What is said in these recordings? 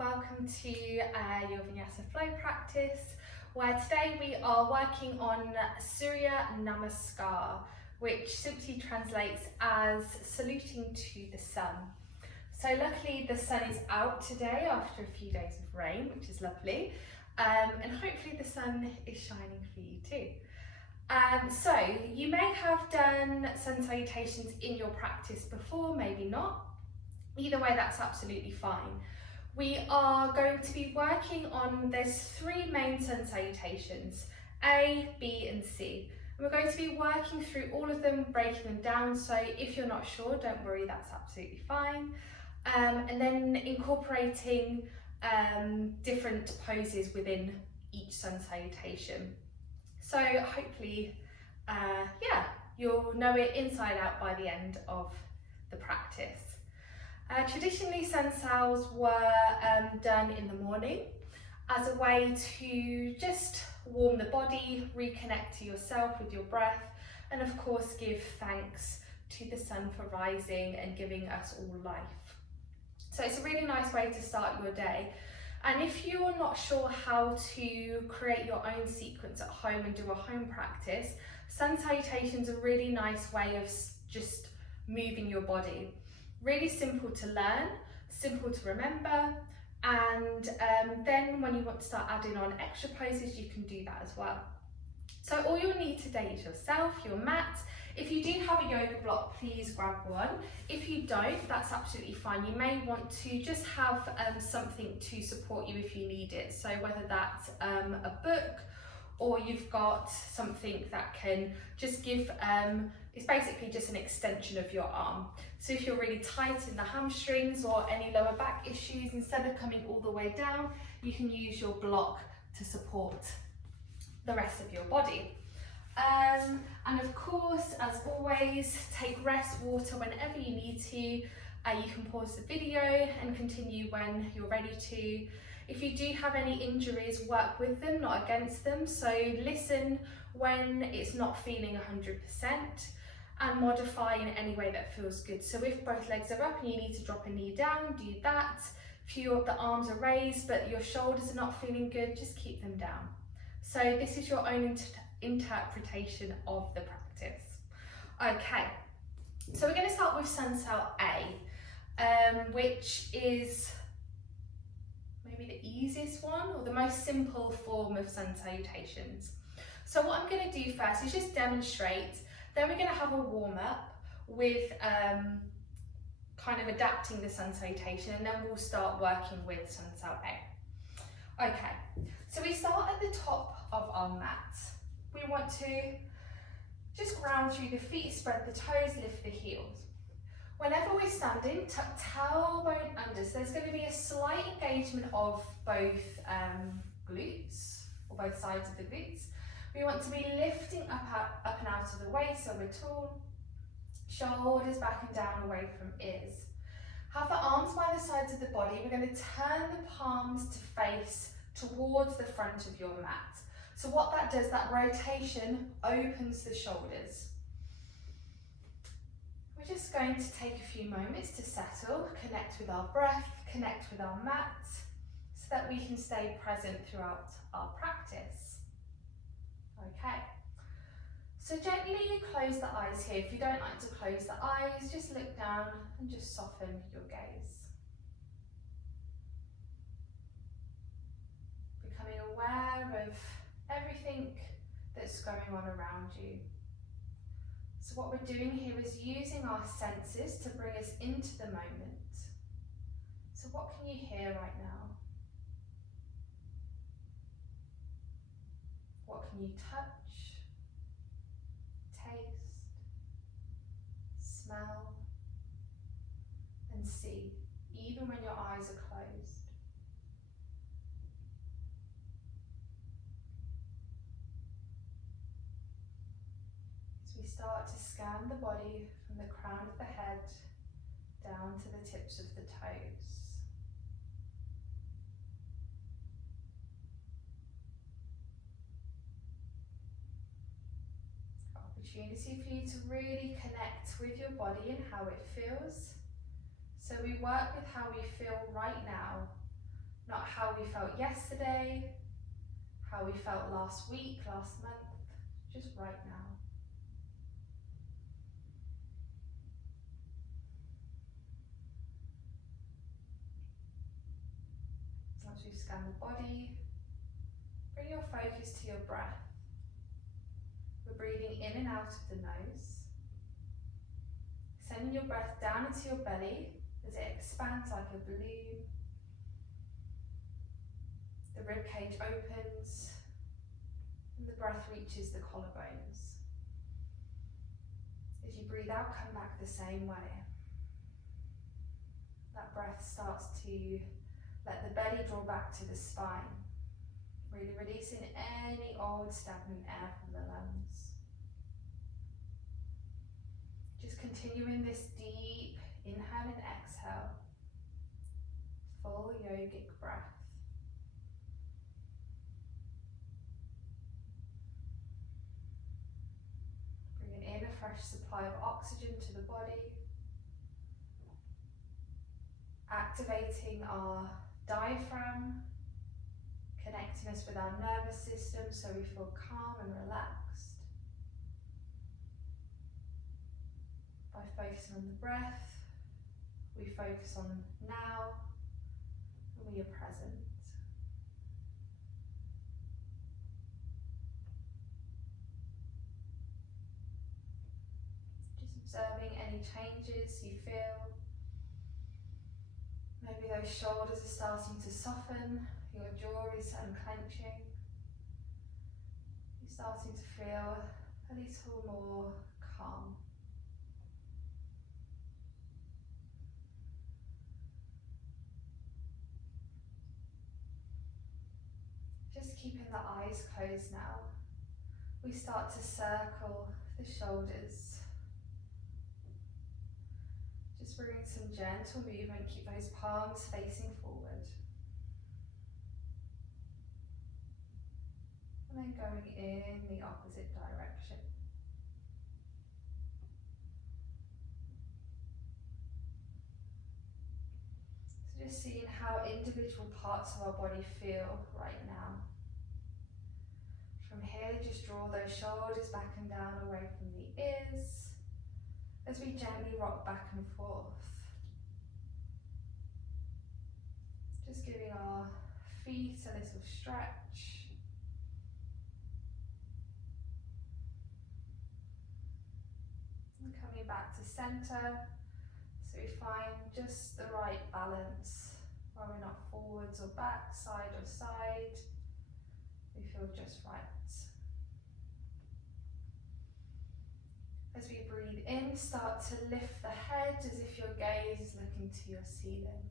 welcome to your Vinyasa flow practice, where today we are working on Surya Namaskar, which simply translates as saluting to the sun. So luckily the sun is out today after a few days of rain, which is lovely, and hopefully the sun is shining for you too. So you may have done sun salutations in your practice before, maybe not. Either way, that's absolutely fine. We are going to be working on, there's three main sun salutations, A, B and C. And we're going to be working through all of them, breaking them down, so if you're not sure, don't worry, that's absolutely fine. And then incorporating different poses within each sun salutation. So hopefully, you'll know it inside out by the end of the practice. Traditionally, sun sals were done in the morning as a way to just warm the body, reconnect to yourself with your breath, and of course give thanks to the sun for rising and giving us all life. So it's a really nice way to start your day. And if you're not sure how to create your own sequence at home and do a home practice, sun salutations are a really nice way of just moving your body. Really simple to learn, simple to remember, and then when you want to start adding on extra poses, you can do that as well. So all you'll need today is yourself, your mat. If you do have a yoga block, please grab one. If you don't, that's absolutely fine. You may want to just have something to support you if you need it. So whether that's a book, or you've got something that can just give, it's basically just an extension of your arm. So if you're really tight in the hamstrings or any lower back issues, instead of coming all the way down, you can use your block to support the rest of your body. And of course, as always, take rest, water whenever you need to. You can pause the video and continue when you're ready to. If you do have any injuries, work with them, not against them. So listen when it's not feeling 100% and modify in any way that feels good. So if both legs are up and you need to drop a knee down, do that. If the arms are raised but your shoulders are not feeling good, just keep them down. So this is your own interpretation of the practice. Okay, so we're going to start with sun sal A, which is maybe the easiest one or the most simple form of sun salutations. So what I'm going to do first is just demonstrate, then we're going to have a warm up with kind of adapting the sun salutation, and then we'll start working with sun sal A. Okay, so we start at the top of our mat. We want to just ground through the feet, spread the toes, lift the heels. Whenever we're standing, tuck tailbone under, so there's going to be a slight engagement of both glutes, or both sides of the glutes. We want to be lifting up and out of the waist, so we're tall, shoulders back and down away from ears. Have the arms by the sides of the body. We're going to turn the palms to face towards the front of your mat. So what that does, that rotation opens the shoulders. We're just going to take a few moments to settle, connect with our breath, connect with our mat, so that we can stay present throughout our practice. Okay, so gently close the eyes here. If you don't like to close the eyes, just look down and just soften your gaze. Becoming aware of everything that's going on around you. So what we're doing here is using our senses to bring us into the moment. So what can you hear right now? What can you touch, taste, smell, and see, even when your eyes are closed? We start to scan the body from the crown of the head down to the tips of the toes. Opportunity for you to really connect with your body and how it feels. So we work with how we feel right now how we felt yesterday, how we felt last week, last month, just right now. Once we scan the body, bring your focus to your breath. We're breathing in and out of the nose, sending your breath down into your belly as it expands like a balloon. The rib cage opens and the breath reaches the collarbones. As you breathe out, come back the same way. That breath starts to let the belly draw back to the spine, really releasing any old stagnant air from the lungs. Just continuing this deep inhale and exhale, full yogic breath. Bringing in a fresh supply of oxygen to the body, activating our diaphragm, connecting us with our nervous system so we feel calm and relaxed. By focusing on the breath, we focus on now, and we are present. Just observing any changes you feel. Maybe those shoulders are starting to soften, your jaw is unclenching. You're starting to feel a little more calm. Just keeping the eyes closed now, we start to circle the shoulders. Just bringing some gentle movement, keep those palms facing forward. And then going in the opposite direction. So just seeing how individual parts of our body feel right now. From here, just draw those shoulders back and down away from the ears as we gently rock back and forth. Just giving our feet a little stretch. And coming back to center, so we find just the right balance, where we're not forwards or back, side or side. We feel just right. As we breathe in, start to lift the head as if your gaze is looking to your ceiling.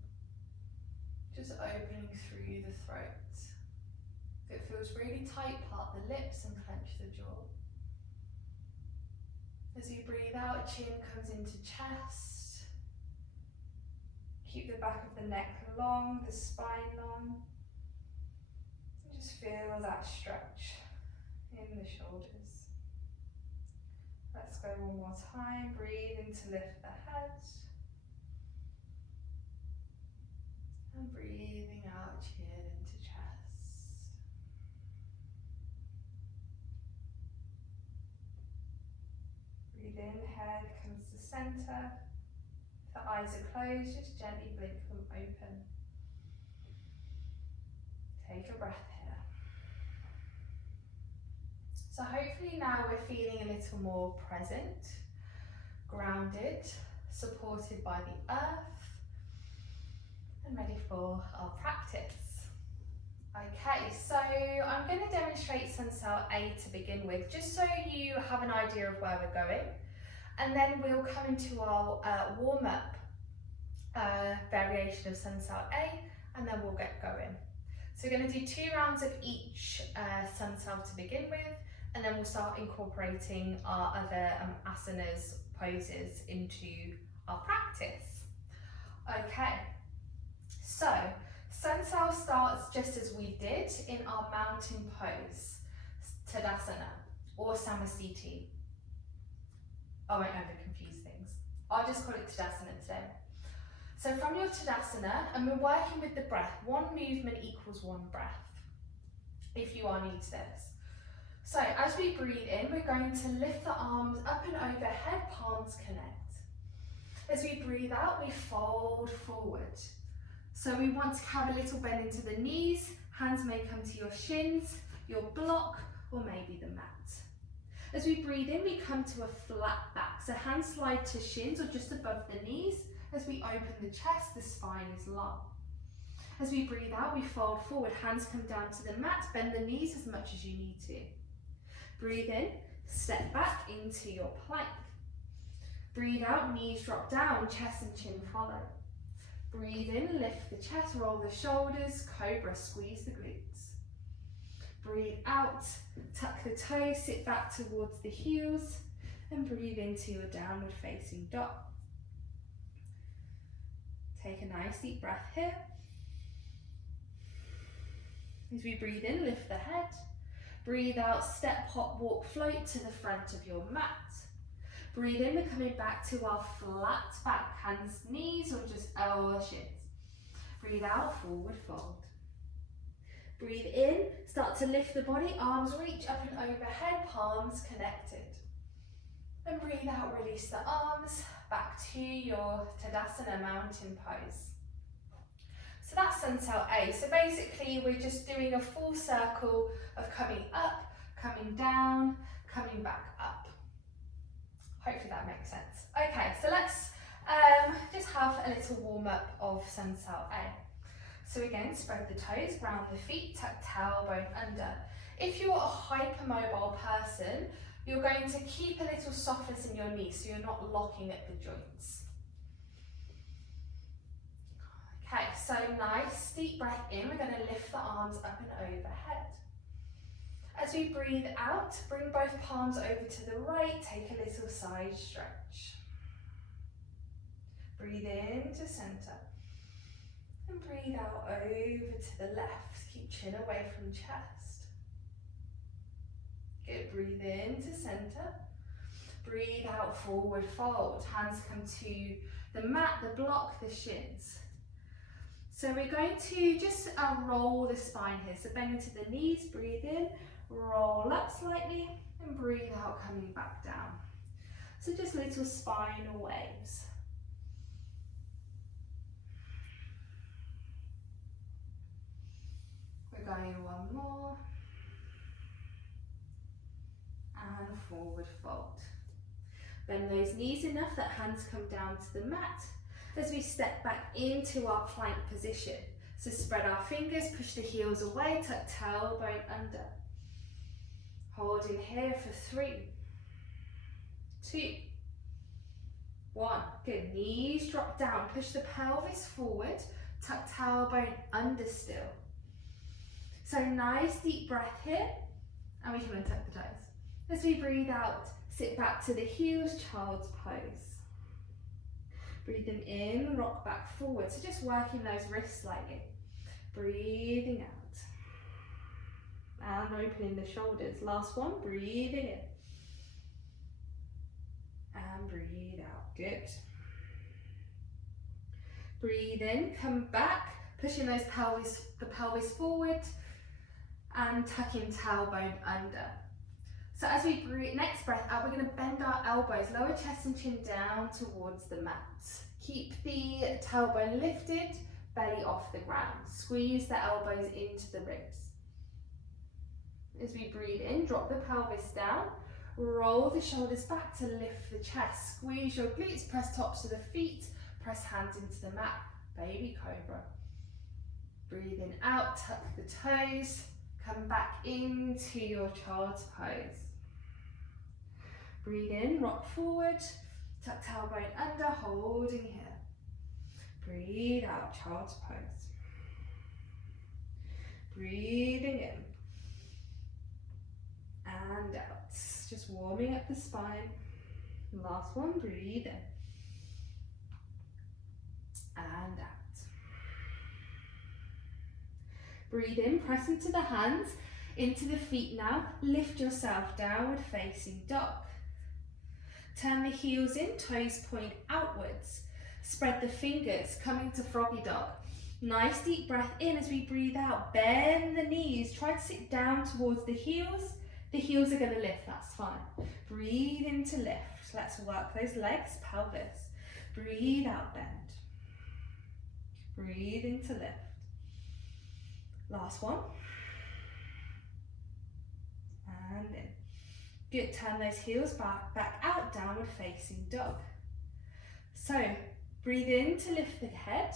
Just opening through the throat. If it feels really tight, part the lips and clench the jaw. As you breathe out, chin comes into chest. Keep the back of the neck long, the spine long. And just feel that stretch in the shoulders. Let's go one more time. Breathe in to lift the head. And breathing out, chin into chest. Breathe in, head comes to center. If the eyes are closed, just gently blink them open. Take a breath here. So hopefully now we're feeling a little more present, grounded, supported by the earth, and ready for our practice. Okay, so I'm going to demonstrate Sun Cell A to begin with, just so you have an idea of where we're going, and then we'll come into our warm-up variation of Sun Cell A, and then we'll get going. So we're going to do 2 rounds of each Sun Cell to begin with, and then we'll start incorporating our other asanas, poses into our practice. Okay, so Sun Cell starts just as we did in our mountain pose, Tadasana, or Samasthiti. I won't over confuse things. I'll just call it Tadasana today. So from your Tadasana, and we're working with the breath, one movement equals one breath, if you are new to this. So as we breathe in, we're going to lift the arms up and overhead, palms connect. As we breathe out, we fold forward. So we want to have a little bend into the knees, hands may come to your shins, your block, or maybe the mat. As we breathe in, we come to a flat back. So hands slide to shins or just above the knees. As we open the chest, the spine is long. As we breathe out, we fold forward, hands come down to the mat, bend the knees as much as you need to. Breathe in, step back into your plank. Breathe out, knees drop down, chest and chin follow. Breathe in, lift the chest, roll the shoulders, cobra, squeeze the glutes. Breathe out, tuck the toes, sit back towards the heels, and breathe into your downward facing dog. Take a nice deep breath here. As we breathe in, lift the head. Breathe out, step, hop, walk, float to the front of your mat. Breathe in, we're coming back to our flat back, hands, knees, or just elbow, shins. Breathe out, forward fold. Breathe in, start to lift the body, arms reach up and overhead, palms connected. And breathe out, release the arms, back to your Tadasana mountain pose. So that's Sun-Cell A. So basically we're just doing a full circle of coming up, coming down, coming back up. Hopefully that makes sense. Okay, so let's just have a little warm up of Sun-Cell A. So again, spread the toes, ground the feet, tuck tailbone under. If you're a hypermobile person, you're going to keep a little softness in your knees so you're not locking at the joints. Okay, so nice deep breath in, we're going to lift the arms up and overhead. As we breathe out, bring both palms over to the right, take a little side stretch. Breathe in to center. And breathe out over to the left, keep chin away from chest. Good, breathe in to center. Breathe out, forward fold. Hands come to the mat, the block, the shins. So we're going to just roll the spine here. So bend into the knees, breathe in, roll up slightly, and breathe out, coming back down. So just little spinal waves. We're going one more. And forward fold. Bend those knees enough that hands come down to the mat as we step back into our plank position. So spread our fingers, push the heels away, tuck tailbone under. Hold in here for 3, 2, 1. Good, knees drop down, push the pelvis forward, tuck tailbone under still. So nice deep breath here, and we can untuck the toes. As we breathe out, sit back to the heels, child's pose. Breathing in, rock back forward. So just working those wrists slightly. Breathing out. And opening the shoulders. Last one, breathing in. And breathe out, good. Breathe in, come back, pushing the pelvis forward and tucking tailbone under. So as we breathe, next breath out, we're going to bend our elbows, lower chest and chin down towards the mat. Keep the tailbone lifted, belly off the ground. Squeeze the elbows into the ribs. As we breathe in, drop the pelvis down, roll the shoulders back to lift the chest. Squeeze your glutes, press tops of the feet, press hands into the mat, baby cobra. Breathing out, tuck the toes, come back into your child's pose. Breathe in, rock forward, tuck tailbone under, holding here. Breathe out, child's pose. Breathing in. And out. Just warming up the spine. Last one, breathe in. And out. Breathe in, press into the hands, into the feet now. Lift yourself, downward facing dog. Turn the heels in, toes point outwards. Spread the fingers, coming to froggy dog. Nice deep breath in as we breathe out. Bend the knees, try to sit down towards the heels. The heels are going to lift, that's fine. Breathe in to lift. Let's work those legs, pelvis. Breathe out, bend. Breathe in to lift. Last one. And in. Good, turn those heels back out, downward facing dog. So, breathe in to lift the head.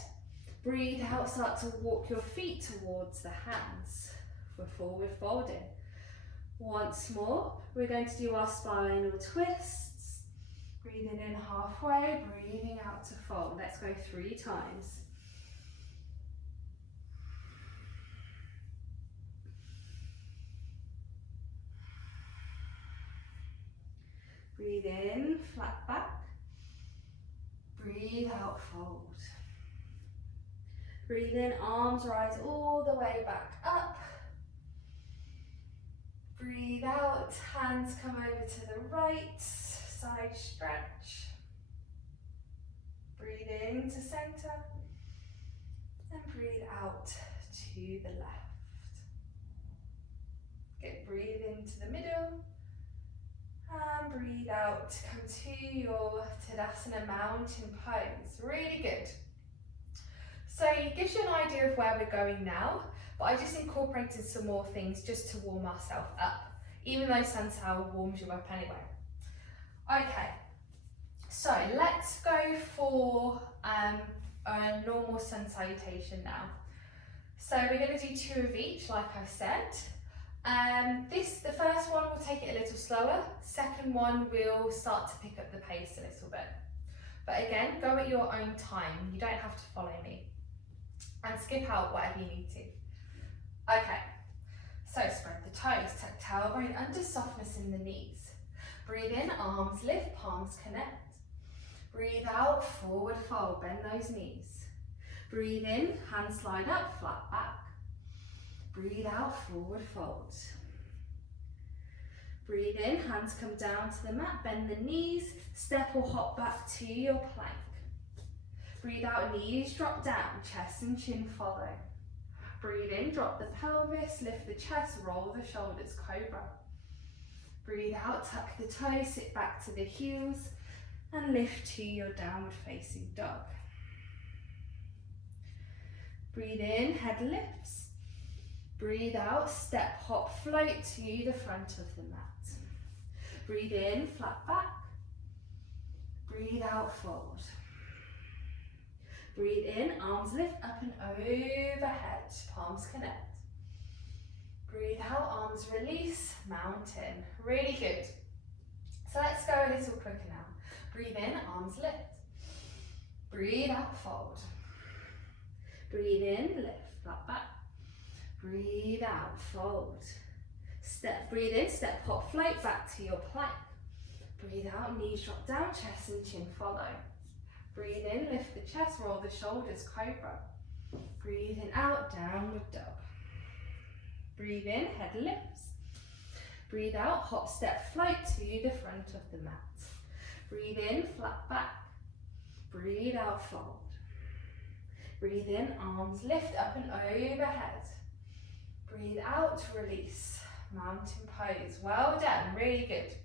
Breathe out, start to walk your feet towards the hands for forward folding. Once more, we're going to do our spinal twists. Breathing in halfway, breathing out to fold. Let's go 3 times. Breathe in, flat back. Breathe out, fold. Breathe in, arms rise all the way back up. Breathe out, hands come over to the right, side stretch. Breathe in to center, and breathe out to the left. Good, breathe into the middle, and breathe out, come to your Tadasana mountain pose. Really good. So it gives you an idea of where we're going now, but I just incorporated some more things just to warm ourselves up, even though sun towel warms you up anyway. Okay, so let's go for a normal sun salutation now. So we're going to do 2 of each, like I said. The first one will take it a little slower. Second one will start to pick up the pace a little bit. But again, go at your own time. You don't have to follow me. And skip out whatever you need to. Okay, so spread the toes, tuck tailbone under, softness in the knees. Breathe in, arms lift, palms connect. Breathe out, forward fold, bend those knees. Breathe in, hands slide up, flat back. Breathe out, forward fold. Breathe in, hands come down to the mat, bend the knees, step or hop back to your plank. Breathe out, knees drop down, chest and chin follow. Breathe in, drop the pelvis, lift the chest, roll the shoulders, cobra. Breathe out, tuck the toes, sit back to the heels, and lift to your downward facing dog. Breathe in, head lifts. Breathe out, step, hop, float to the front of the mat. Breathe in, flat back. Breathe out, fold. Breathe in, arms lift up and overhead, palms connect. Breathe out, arms release, mountain. Really good. So let's go a little quicker now. Breathe in, arms lift. Breathe out, fold. Breathe in, lift, flat back. Breathe out, fold. Breathe in, step, hop, float back to your plank. Breathe out, knees drop down, chest and chin follow. Breathe in, lift the chest, roll the shoulders, cobra. Breathe in, out, downward dog. Breathe in, head lifts. Breathe out, hop, step, float to the front of the mat. Breathe in, flat back. Breathe out, fold. Breathe in, arms lift up and overhead. Breathe out, release, mountain pose. Well done, really good.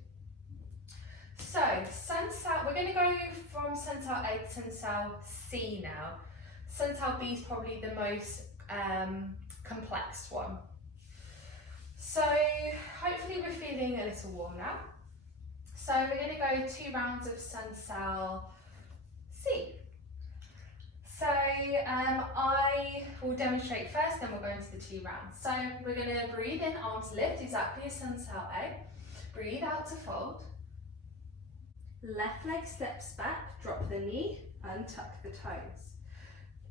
So, we're going to go from Sunsail A to Sunsail C now. Sunsail B is probably the most complex one. So, hopefully we're feeling a little warm now. So, we're going to go 2 rounds of Sunsail C. So, I will demonstrate first, then we'll go into the 2 rounds. So, we're going to breathe in, arms lift, exactly as Sunsail A. Breathe out to fold. Left leg steps back, drop the knee, untuck the toes.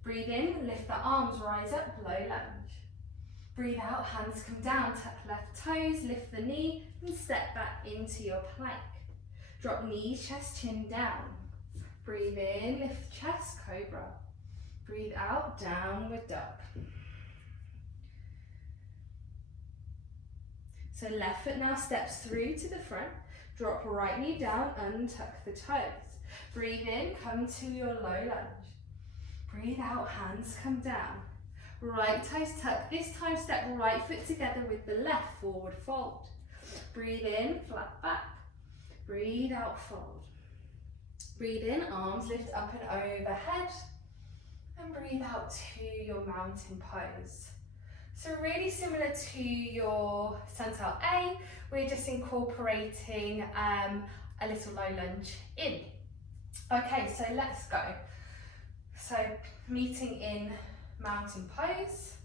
Breathe in, lift the arms, rise up, low lunge. Breathe out, hands come down, tuck left toes, lift the knee, and step back into your plank. Drop knees, chest, chin down. Breathe in, lift chest, cobra. Breathe out, downward dog. So left foot now steps through to the front. Drop right knee down, untuck the toes. Breathe in, come to your low lunge. Breathe out, hands come down. Right toes tuck. This time step right foot together with the left, forward fold. Breathe in, flat back. Breathe out, fold. Breathe in, arms lift up and overhead. And breathe out to your mountain pose. So really similar to your Sunsail A, we're just incorporating a little low lunge in. Okay, so let's go. So meeting in mountain pose.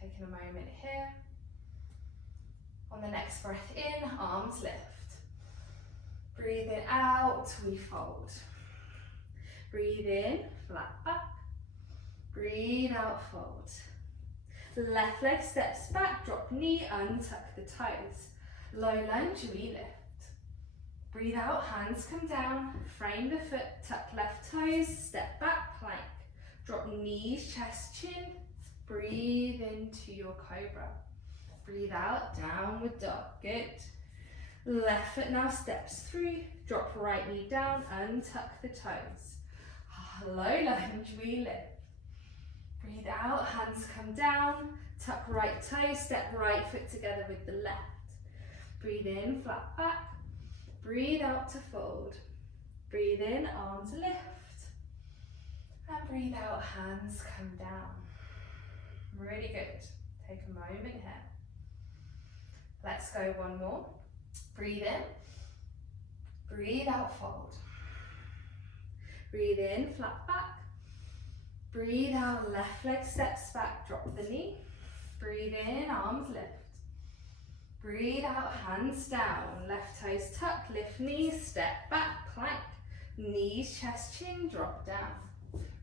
Taking a moment here. On the next breath in, arms lift. Breathing out, we fold. Breathe in, flat back. Breathe out, fold. Left leg steps back, drop knee, untuck the toes. Low lunge, we lift. Breathe out, hands come down, frame the foot, tuck left toes, step back, plank. Drop knees, chest, chin. Breathe into your cobra. Breathe out, downward dog, good. Left foot now steps through, drop right knee down, untuck the toes. Low lunge, we lift. Breathe out, hands come down, tuck right toe, step right foot together with the left. Breathe in, flat back. Breathe out to fold. Breathe in, arms lift. And breathe out, hands come down. Really good. Take a moment here. Let's go one more. Breathe in. Breathe out, fold. Breathe in, flat back. Breathe out, left leg steps back, drop the knee. Breathe in, arms lift. Breathe out, hands down. Left toes tuck, lift knees, step back, plank. Knees, chest, chin, drop down.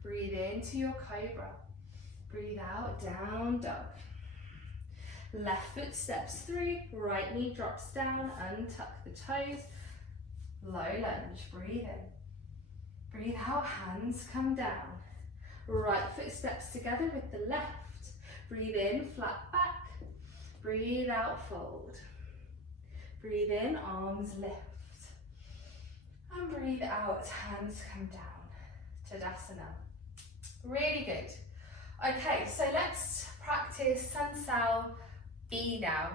Breathe into your cobra. Breathe out, down dog. Left foot steps through, right knee drops down, untuck the toes. Low lunge, breathe in. Breathe out, hands come down. Right foot steps together with the left. Breathe in, flat back. Breathe out, fold. Breathe in, arms lift. And breathe out, hands come down. Tadasana. Really good. Okay, so let's practice Sunsail B now.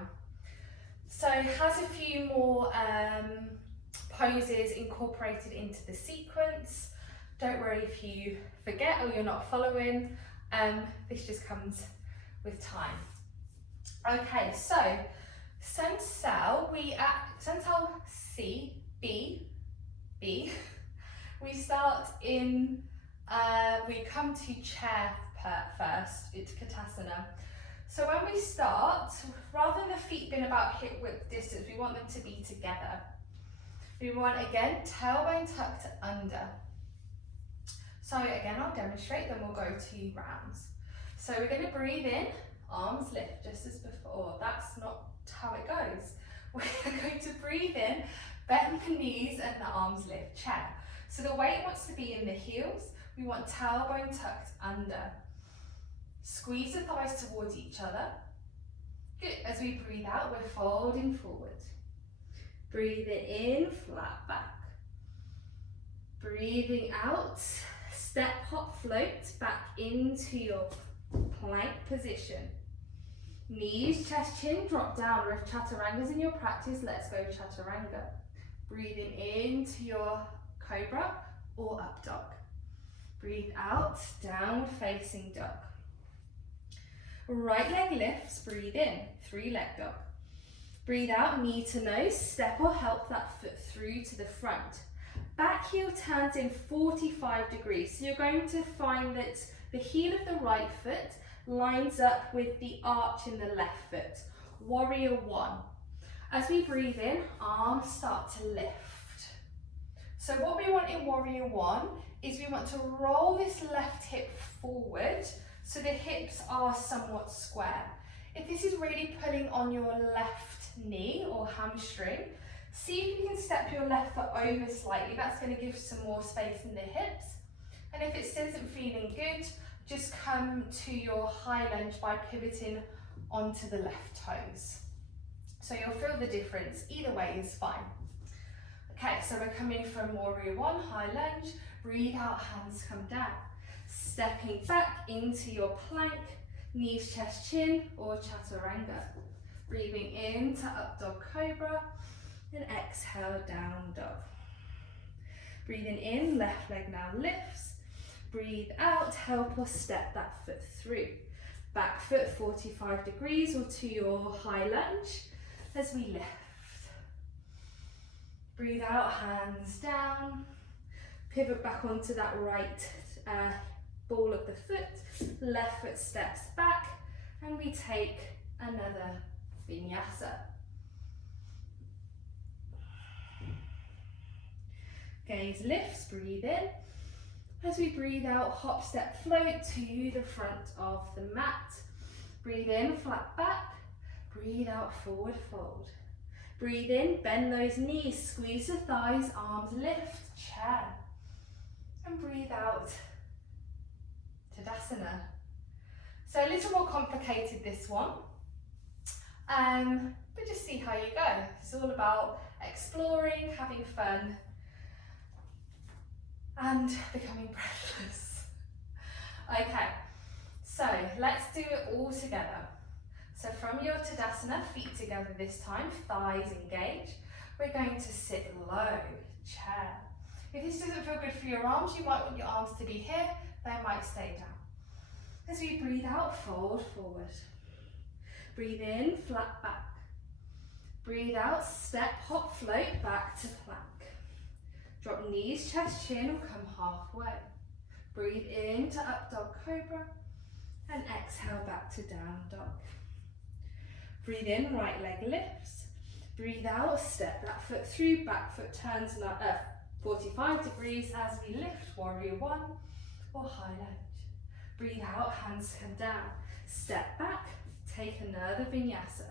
So it has a few more poses incorporated into the sequence. Don't worry if you forget or you're not following, this just comes with time. Okay, so Sunsail, Sunsail C, B, we start in, we come to chair first, it's Katasana. So when we start, rather than the feet being about hip width distance, we want them to be together. We want, again, tailbone tucked under. So again, I'll demonstrate, then we'll go 2 rounds. So we're going to breathe in, arms lift, just as before. That's not how it goes. We're going to breathe in, bend the knees and the arms lift, chair. So the weight wants to be in the heels. We want tailbone tucked under. Squeeze the thighs towards each other. Good. As we breathe out, we're folding forward. Breathing in, flat back. Breathing out, step, hop, float back into your plank position. Knees, chest, chin, drop down. Or if chaturanga's in your practice, let's go chaturanga. Breathing into your cobra or up dog. Breathe out, downward facing dog. Right leg lifts, breathe in, 3-leg dog. Breathe out, knee to nose, step or help that foot through to the front. Back heel turns in 45 degrees. So you're going to find that the heel of the right foot lines up with the arch in the left foot. Warrior 1. As we breathe in, arms start to lift. So what we want in Warrior 1 is we want to roll this left hip forward so the hips are somewhat square. If this is really pulling on your left knee or hamstring, see if you can step your left foot over slightly. That's going to give some more space in the hips. And if it still isn't feeling good, just come to your high lunge by pivoting onto the left toes. So you'll feel the difference. Either way is fine. Okay, so we're coming from warrior one, high lunge. Breathe out, hands come down. Stepping back into your plank, knees, chest, chin, or chaturanga. Breathing into up dog cobra, and exhale, down dog. Breathing in, left leg now lifts. Breathe out, help or step that foot through. Back foot 45 degrees or to your high lunge as we lift. Breathe out, hands down. Pivot back onto that right ball of the foot. Left foot steps back and we take another Vinyasa. Gaze lifts, breathe in. As we breathe out, hop, step, float to the front of the mat. Breathe in, flat back. Breathe out, forward fold. Breathe in, bend those knees, squeeze the thighs, arms lift, chair. And breathe out, Tadasana. So a little more complicated this one, but just see how you go. It's all about exploring, having fun, and becoming breathless. Okay, so let's do it all together. So from your Tadasana, feet together this time, thighs engaged. We're going to sit low, chair. If this doesn't feel good for your arms, you might want your arms to be here, they might stay down. As we breathe out, fold forward. Breathe in, flat back. Breathe out, step, hop, float, back to plank. Drop knees, chest, chin, or come halfway. Breathe into up dog cobra and exhale back to down dog. Breathe in, right leg lifts. Breathe out, step that foot through, back foot turns 45 degrees as we lift, warrior one or high lunge. Breathe out, hands come down. Step back, take another Vinyasa.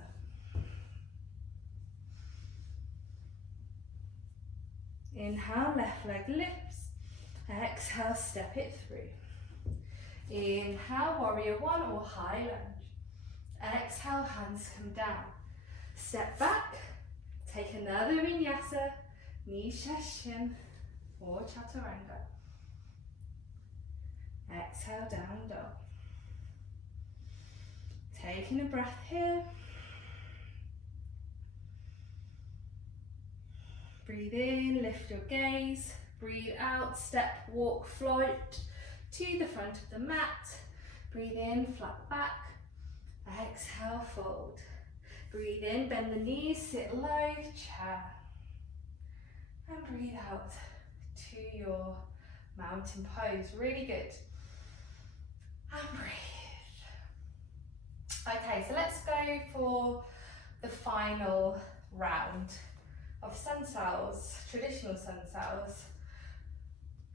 Inhale, left leg lifts. Exhale, step it through. Inhale, warrior one or high lunge. Exhale, hands come down. Step back, take another Vinyasa, knees, chest, chin, or chaturanga. Exhale, down dog. Taking a breath here. Breathe in, lift your gaze. Breathe out, step, walk, float to the front of the mat. Breathe in, flat back. Exhale, fold. Breathe in, bend the knees, sit low, chair. And breathe out to your mountain pose. Really good. And breathe. Okay, so let's go for the final round of sun cells, traditional sun cells.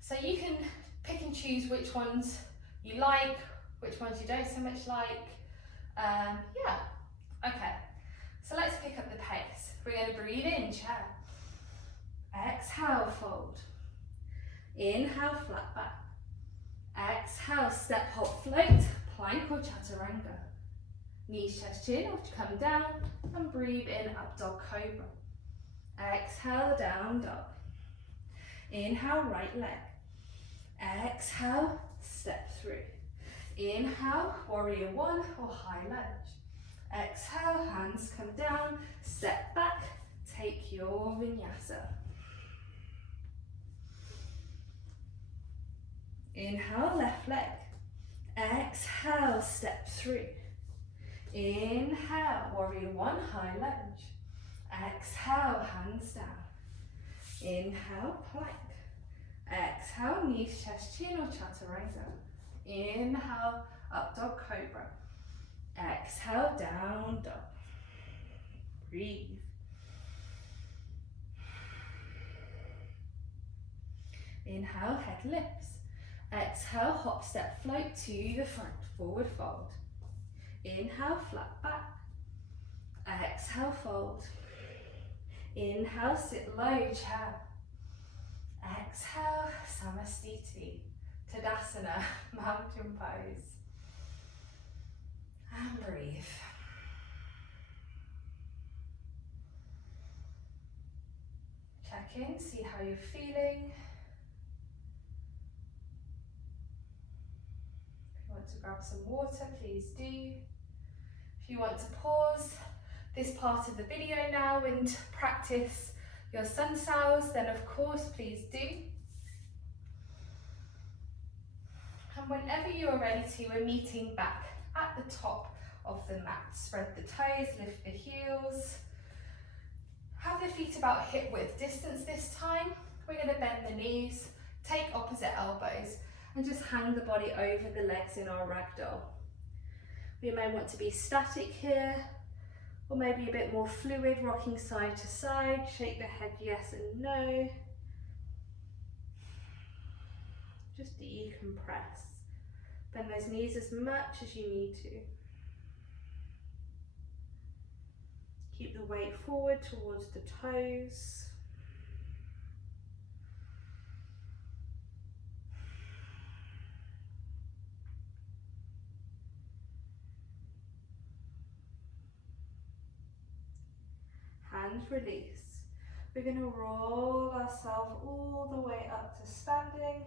So you can pick and choose which ones you like, which ones you don't so much like. Yeah, okay. So let's pick up the pace. We're going to breathe in, chair. Exhale, fold. Inhale, flat back. Exhale, step, hop, float, plank or chaturanga. Knees, chest, chin, or come down and breathe in, up dog cobra. Exhale, down dog. Inhale, right leg. Exhale, step through. Inhale, warrior one or high lunge. Exhale, hands come down, step back, take your Vinyasa. Inhale, left leg. Exhale, step through. Inhale, warrior one, high lunge. Exhale, hands down. Inhale, plank. Exhale, knees, chest, chin or chaturanga. Inhale, up dog cobra. Exhale, down dog. Breathe. Inhale, head lifts. Exhale, hop, step, float to the front, forward fold. Inhale, flat back. Exhale, fold. Inhale, sit low, chair. Exhale, Samastiti, Tadasana, mountain pose. And breathe. Check in, see how you're feeling. If you want to grab some water, please do. If you want to pause this part of the video now and practice your sun sals, then of course please do. And whenever you are ready to, we're meeting back at the top of the mat. Spread the toes, lift the heels. Have the feet about hip width distance this time. We're going to bend the knees, take opposite elbows, and just hang the body over the legs in our ragdoll. We may want to be static here, or maybe a bit more fluid, rocking side to side. Shake the head yes and no. Just decompress. Bend those knees as much as you need to. Keep the weight forward towards the toes. Hands release. We're going to roll ourselves all the way up to standing.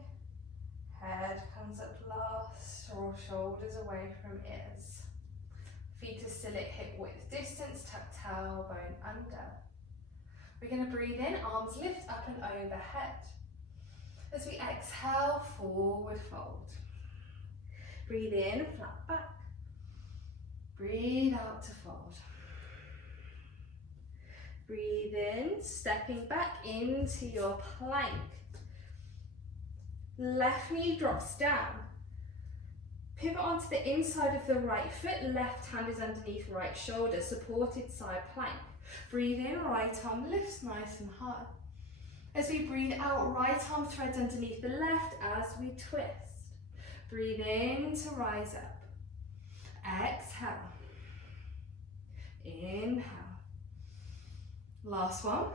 Head comes up last, or shoulders away from ears. Feet are still at hip width distance, tuck tailbone under. We're going to breathe in, arms lift up and overhead. As we exhale, forward fold. Breathe in, flat back. Breathe out to fold. Breathe in, stepping back into your plank. Left knee drops down. Pivot onto the inside of the right foot, left hand is underneath right shoulder, supported side plank. Breathe in, right arm lifts nice and high. As we breathe out, right arm threads underneath the left as we twist. Breathe in to rise up. Exhale. Inhale. Last one.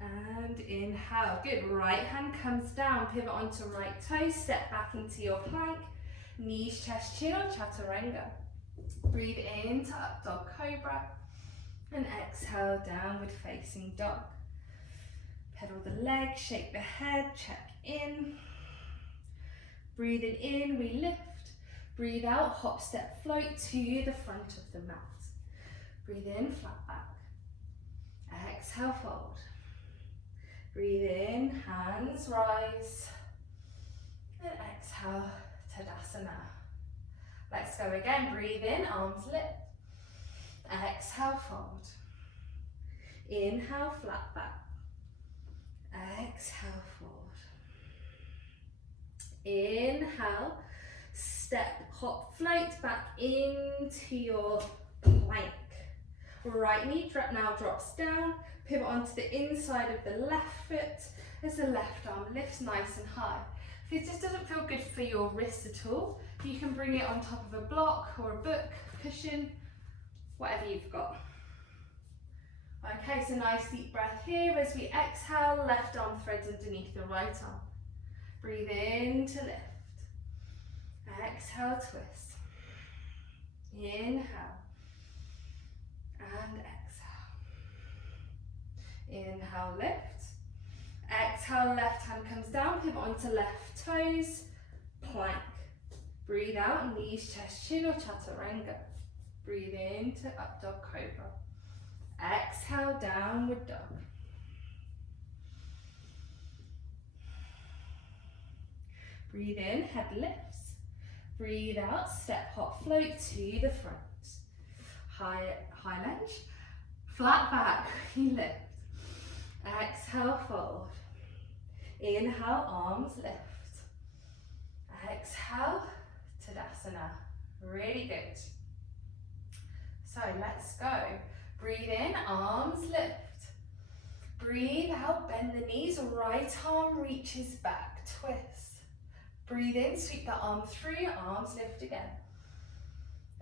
And inhale. Good. Right hand comes down. Pivot onto right toe. Step back into your plank. Knees, chest, chin or chaturanga. Breathe in to up dog cobra. And exhale, downward facing dog. Pedal the legs, shake the head, check in. Breathing in, we lift. Breathe out, hop, step, float to the front of the mat. Breathe in, flat back. Exhale, fold. Breathe in, hands rise. And exhale, Tadasana. Let's go again. Breathe in, arms lift. Exhale, fold. Inhale, flat back. Exhale, fold. Inhale, step, hop, float back into your plank. Right knee now drops down. Pivot onto the inside of the left foot as the left arm lifts nice and high. If it just doesn't feel good for your wrist at all, you can bring it on top of a block or a book, cushion, whatever you've got. Okay, so nice deep breath here as we exhale, left arm threads underneath the right arm. Breathe in to lift. Exhale, twist. Inhale. And exhale. Inhale, lift. Exhale, left hand comes down, pivot onto left toes, plank. Breathe out, knees, chest, chin or chaturanga. Breathe in to up dog cobra. Exhale, downward dog. Breathe in, head lifts. Breathe out, step, hop, float to the front. High lunge, flat back, you lift. Exhale, fold. Inhale, arms lift. Exhale, Tadasana. Really good. So let's go. Breathe in, arms lift. Breathe out, bend the knees, right arm reaches back, twist. Breathe in, sweep the arm through, arms lift again.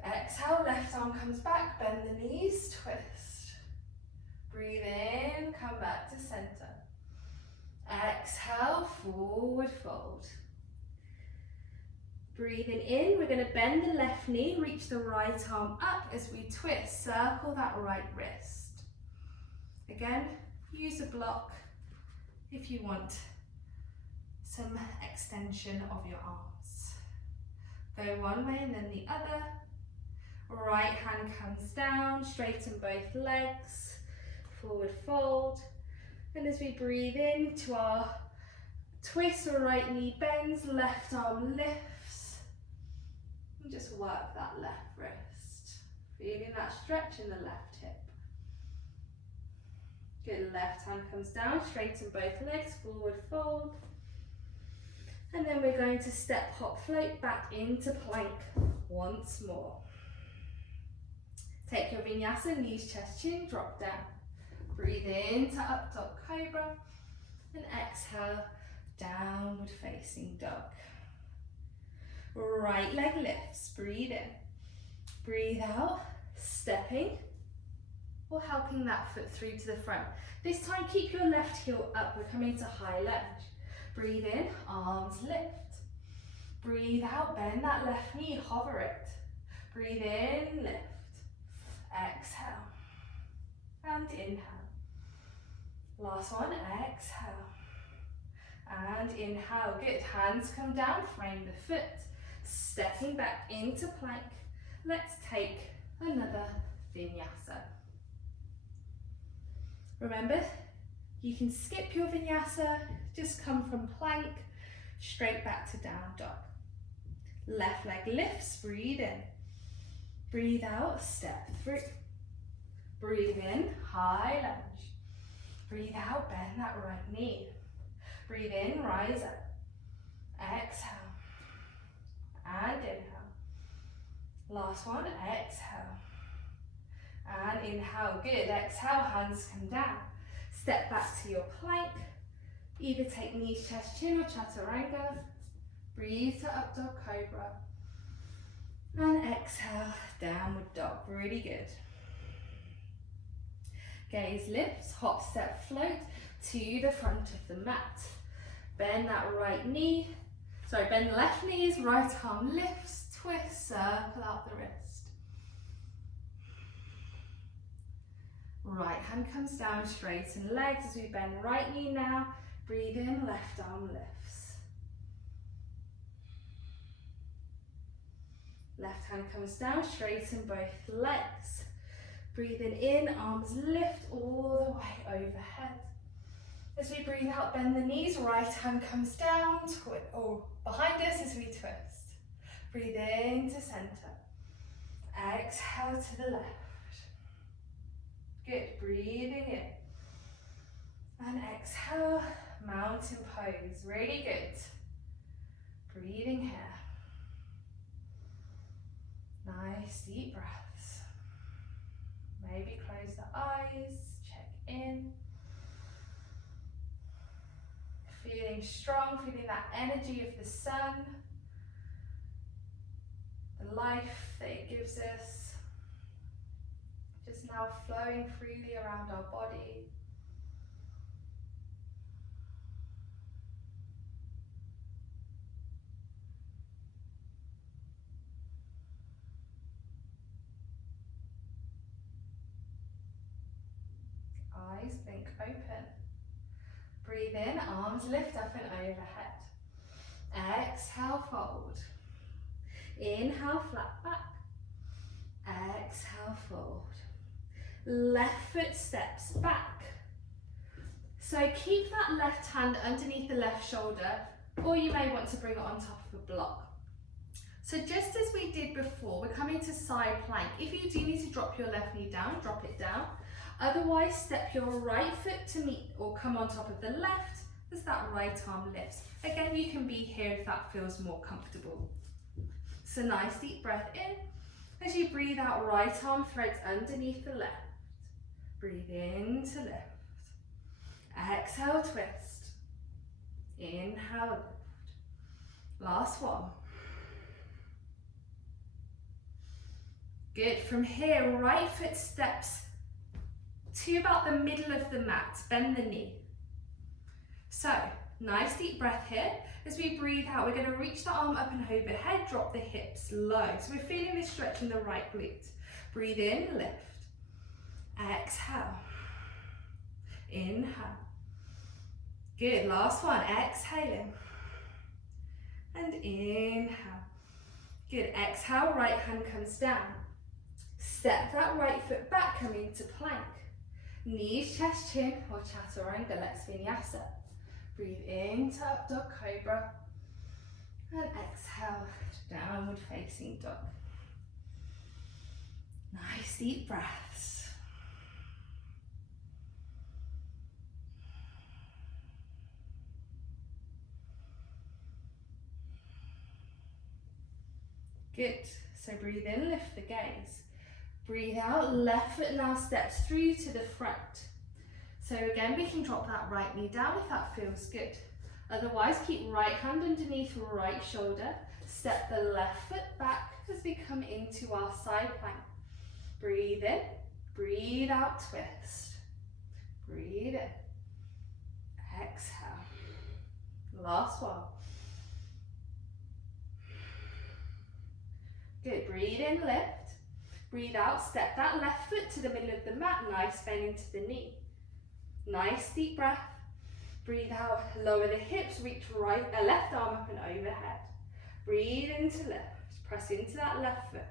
Exhale, left arm comes back, bend the knees, twist. Breathe in, come back to center. Exhale, forward fold. Breathing in, we're going to bend the left knee, reach the right arm up as we twist, circle that right wrist. Again, use a block if you want some extension of your arms. Go one way and then the other. Right hand comes down, straighten both legs, forward fold. And as we breathe in to our twist, or right knee bends, left arm lifts. And just work that left wrist. Feeling that stretch in the left hip. Good, left hand comes down, straighten both legs, forward fold. And then we're going to step, hop, float back into plank once more. Take your vinyasa, knees, chest, chin, drop down. Breathe into up dog cobra and exhale, downward facing dog. Right leg lifts, breathe in. Breathe out, stepping or helping that foot through to the front. This time keep your left heel up, we're coming to high lunge. Breathe in, arms lift. Breathe out, bend that left knee, hover it. Breathe in, lift. Exhale. And inhale. Last one, exhale. And inhale, good. Hands come down, frame the foot. Stepping back into plank. Let's take another vinyasa. Remember, you can skip your vinyasa, just come from plank, straight back to down dog. Left leg lifts, breathe in. Breathe out, step through. Breathe in, high lunge. Breathe out, bend that right knee. Breathe in, rise up. Exhale. And inhale. Last one, exhale. And inhale, good. Exhale, hands come down. Step back to your plank. Either take knees, chest, chin or chaturanga. Breathe to up dog cobra. And exhale, downward dog. Really good. Gaze lifts, hop, step, float to the front of the mat. Bend that right knee. Sorry, bend the left knees, right arm lifts, twist, circle out the wrist. Right hand comes down, straighten legs as we bend right knee now. Breathe in, left arm lifts. Left hand comes down, straighten both legs. Breathing in, arms lift all the way overhead. As we breathe out, bend the knees, right hand comes down, or behind us as we twist. Breathe in to center. Exhale to the left. Good, breathing in. And exhale, mountain pose, really good. Breathing here. Nice deep breaths. Maybe close the eyes, check in. Feeling strong, feeling that energy of the sun, the life that it gives us, just now flowing freely around our body. Eyes blink open. Breathe in, arms lift up and overhead. Exhale, fold. Inhale, flat back. Exhale, fold. Left foot steps back. So keep that left hand underneath the left shoulder, or you may want to bring it on top of a block. So just as we did before, we're coming to side plank. If you do need to drop your left knee down, drop it down. Otherwise, step your right foot to meet or come on top of the left as that right arm lifts. Again, you can be here if that feels more comfortable. So nice deep breath in. As you breathe out, right arm threads underneath the left. Breathe in to lift. Exhale, twist. Inhale, lift. Last one. Good. From here, right foot steps to about the middle of the mat, bend the knee. So, nice deep breath here. As we breathe out, we're going to reach the arm up and overhead, drop the hips low. So we're feeling this stretch in the right glute. Breathe in, lift. Exhale. Inhale. Good, last one, exhaling. And inhale. Good, exhale, right hand comes down. Step that right foot back, coming into plank. Knees, chest, chin, or chaturanga, let's vinyasa. Breathe into up dog cobra. And exhale, downward facing dog. Nice deep breaths. Good, so breathe in, lift the gaze. Breathe out, left foot now steps through to the front. So again, we can drop that right knee down if that feels good. Otherwise, keep right hand underneath right shoulder. Step the left foot back as we come into our side plank. Breathe in, breathe out, twist. Breathe in, exhale. Last one. Good, breathe in, lift. Breathe out, step that left foot to the middle of the mat, nice bend into the knee. Nice deep breath. Breathe out, lower the hips, reach left arm up and overhead. Breathe into lift, press into that left foot.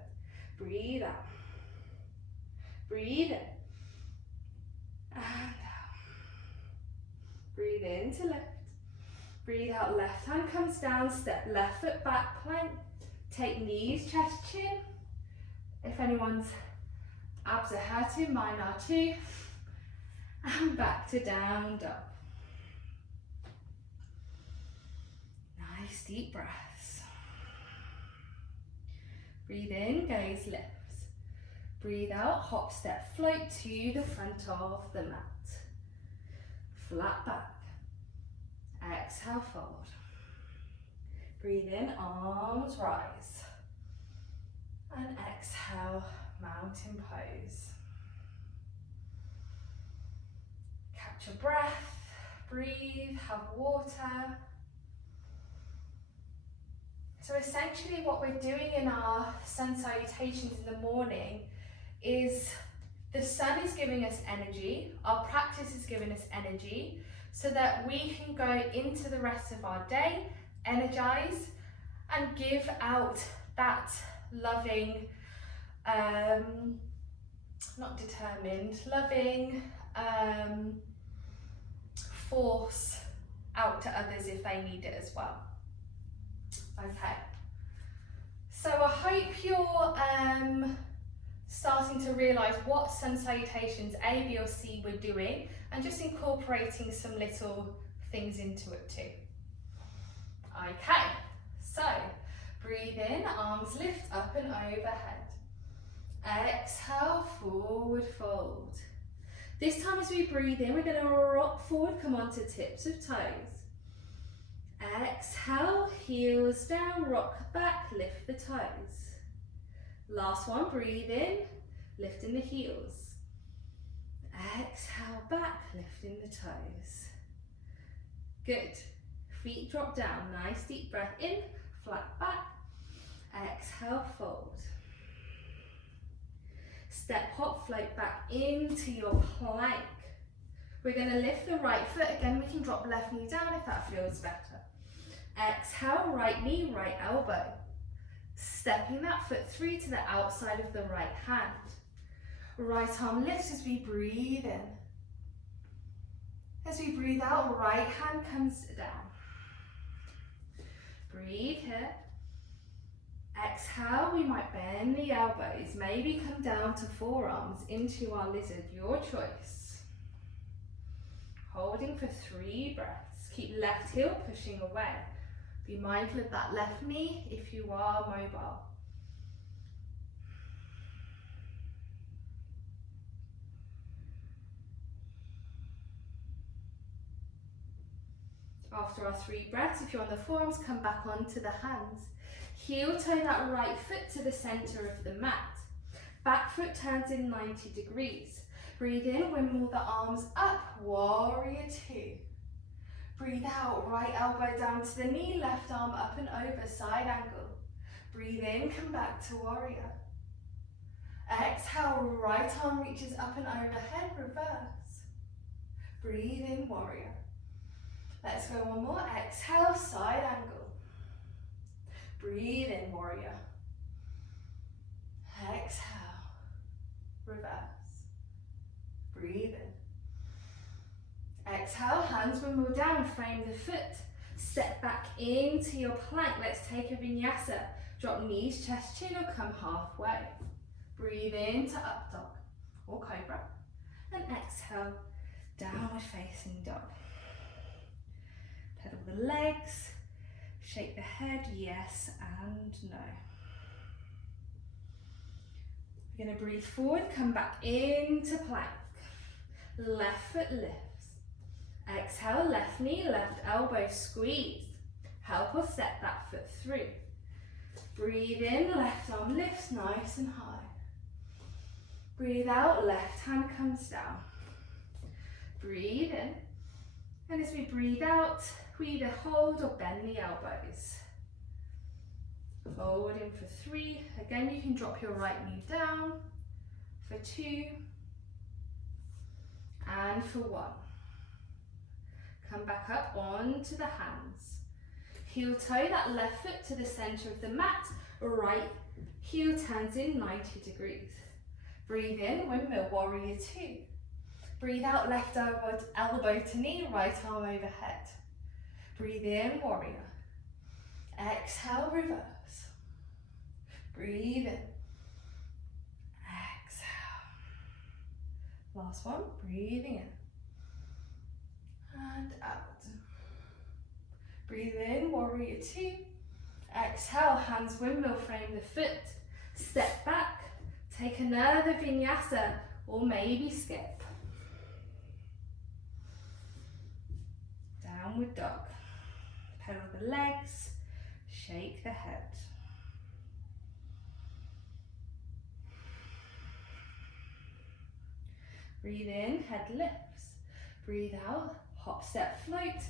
Breathe out. Breathe in. And out. Breathe in to lift. Breathe out, left hand comes down, step left foot back, plank. Take knees, chest, chin. If anyone's abs are hurting, mine are too. And back to down dog. Nice deep breaths. Breathe in, gaze lifts. Breathe out, hop, step, float to the front of the mat. Flat back. Exhale, fold. Breathe in, arms rise. And exhale, mountain pose. Catch your breath, breathe, have water. So essentially what we're doing in our sun salutations in the morning is the sun is giving us energy, our practice is giving us energy, so that we can go into the rest of our day, energize, and give out that loving, not determined, loving force out to others if they need it as well. Okay, so I hope you're starting to realise what sun salutations A, B or C we're doing and just incorporating some little things into it too. Okay, so breathe in, arms lift up and overhead. Exhale, forward fold. This time as we breathe in, we're going to rock forward, come onto tips of toes. Exhale, heels down, rock back, lift the toes. Last one, breathe in, lifting the heels. Exhale, back, lifting the toes. Good. Feet drop down, nice deep breath in, flat back. Exhale, fold. Step, hop, float back into your plank. We're going to lift the right foot. Again, we can drop left knee down if that feels better. Exhale, right knee, right elbow. Stepping that foot through to the outside of the right hand. Right arm lifts as we breathe in. As we breathe out, right hand comes down. Breathe here. Exhale, we might bend the elbows, maybe come down to forearms into our lizard, your choice. Holding for 3 breaths. Keep left heel pushing away. Be mindful of that left knee if you are mobile. After our 3 breaths, if you're on the forearms, come back onto the hands. Heel toe that right foot to the center of the mat. Back foot turns in 90 degrees. Breathe in, wimble the arms up, warrior 2. Breathe out, right elbow down to the knee, left arm up and over, side angle. Breathe in, come back to warrior. Exhale, right arm reaches up and overhead, reverse. Breathe in, warrior. Let's go one more. Exhale, side angle. Breathe in, warrior. Exhale, reverse. Breathe in. Exhale, hands wimble down, frame the foot. Step back into your plank. Let's take a vinyasa. Drop knees, chest, chin, or come halfway. Breathe into up dog or cobra. And exhale, downward facing dog. Pedal the legs, shake the head, yes and no. We're going to breathe forward, come back into plank. Left foot lifts. Exhale, left knee, left elbow, squeeze. Help or step that foot through. Breathe in, left arm lifts nice and high. Breathe out, left hand comes down. Breathe in. And as we breathe out, we either hold or bend the elbows. Forward in for 3. Again, you can drop your right knee down for 2. And for 1. Come back up onto the hands. Heel toe that left foot to the center of the mat. Right heel turns in 90 degrees. Breathe in, windmill, warrior 2. Breathe out, left elbow to knee, right arm overhead. Breathe in, warrior. Exhale, reverse. Breathe in. Exhale. Last one, breathing in. And out. Breathe in, warrior 2. Exhale, hands windmill, frame the foot. Step back. Take another vinyasa or maybe skip. Downward dog. Pedal the legs, shake the head. Breathe in, head lifts. Breathe out, hop, step, float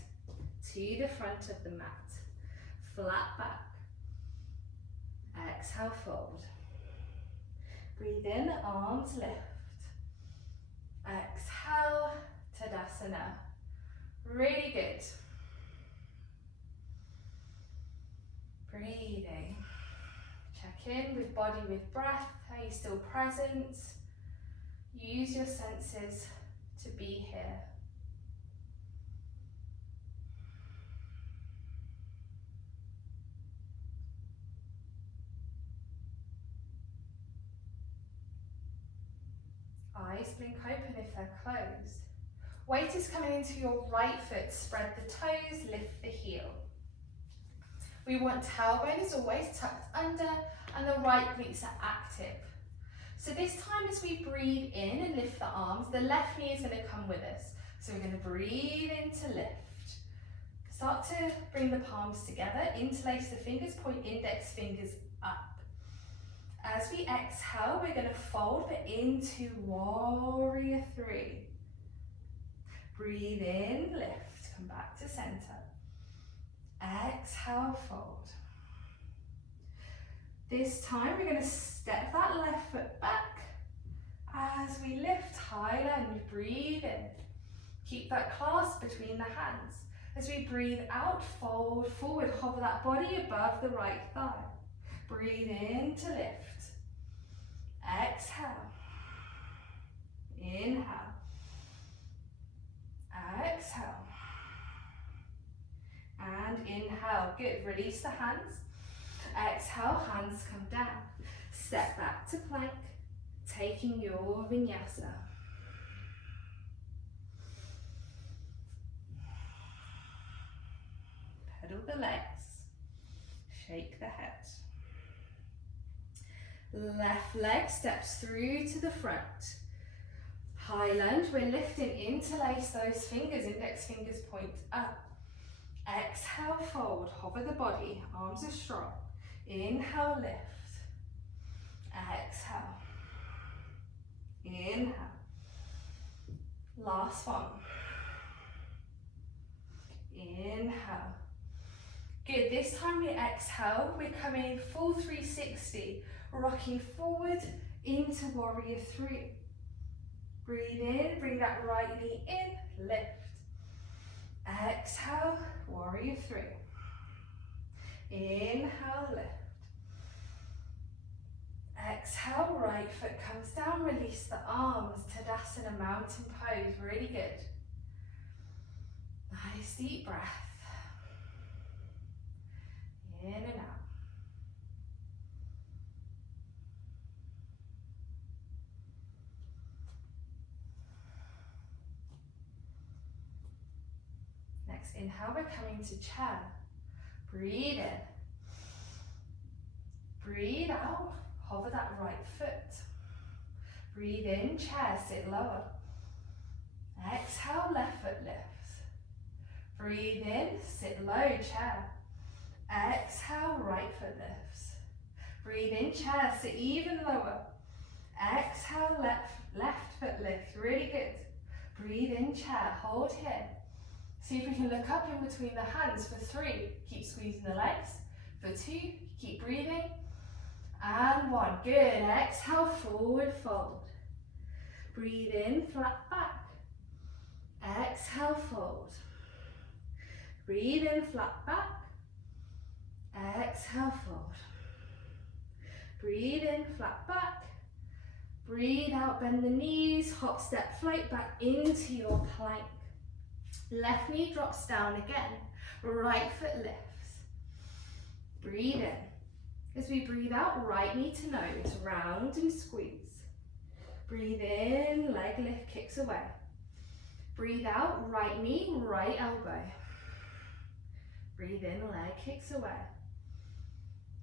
to the front of the mat. Flat back. Exhale, fold. Breathe in, arms lift. Exhale, Tadasana. Really good. Breathing. Check in with body, with breath. Are you still present? Use your senses to be here. Eyes blink open if they're closed. Weight is coming into your right foot. Spread the toes, lift the heel. We want tailbone is always tucked under and the right glutes are active. So this time as we breathe in and lift the arms, the left knee is going to come with us. So we're going to breathe in to lift. Start to bring the palms together, interlace the fingers, point index fingers up. As we exhale, we're going to fold but into warrior 3. Breathe in, lift, come back to center. Exhale, fold. This time we're going to step that left foot back as we lift high lunge. Breathe in. Keep that clasp between the hands. As we breathe out, fold forward, hover that body above the right thigh. Breathe in to lift. Exhale. Inhale. Exhale. And inhale. Good. Release the hands. Exhale, hands come down. Step back to plank, taking your vinyasa. Pedal the legs. Shake the head. Left leg steps through to the front. High lunge, we're lifting, interlace those fingers, index fingers point up. Exhale, fold, hover the body, arms are strong. Inhale, lift. Exhale. Inhale. Last one. Inhale. Good, this time we exhale, we're coming full 360, rocking forward into warrior 3. Breathe in, bring that right knee in, lift. Exhale, warrior three. Inhale, lift. Exhale, right foot comes down, release the arms, Tadasana, mountain pose, really good. Nice deep breath. In and out. Next inhale, we're coming to chair. Breathe in. Breathe out, hover that right foot. Breathe in, chair, sit lower. Exhale, left foot lifts. Breathe in, sit low, chair. Exhale, right foot lifts. Breathe in, chair, sit even lower. Exhale, left foot lifts, really good. Breathe in, chair, hold here. See if we can look up in between the hands for 3. Keep squeezing the legs. For 2, keep breathing. And 1, good. Exhale, forward fold. Breathe in, flat back. Exhale, fold. Breathe in, flat back. Exhale, fold. Breathe in, flat back. Breathe out, bend the knees, hop, step, float back into your plank. Left knee drops down again, right foot lifts. Breathe in. As we breathe out, right knee to nose, round and squeeze. Breathe in, leg lift, kicks away. Breathe out, right knee, right elbow. Breathe in, leg kicks away.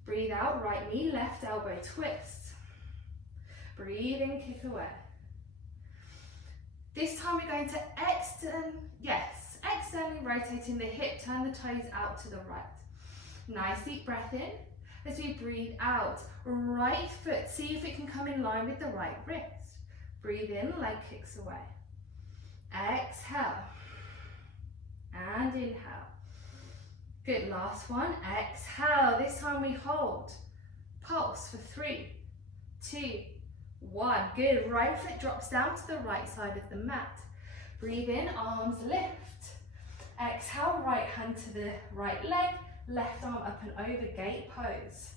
Breathe out, right knee, left elbow, twist. Breathe in, kick away. This time we're going to externally rotating the hip, turn the toes out to the right. Nice deep breath in. As we breathe out, right foot, see if it can come in line with the right wrist. Breathe in, leg kicks away. Exhale. And inhale. Good, last one. Exhale. This time we hold. Pulse for 3, 2, 1. Good, right foot drops down to the right side of the mat. Breathe in, arms lift. Exhale, right hand to the right leg, left arm up and over, gate pose.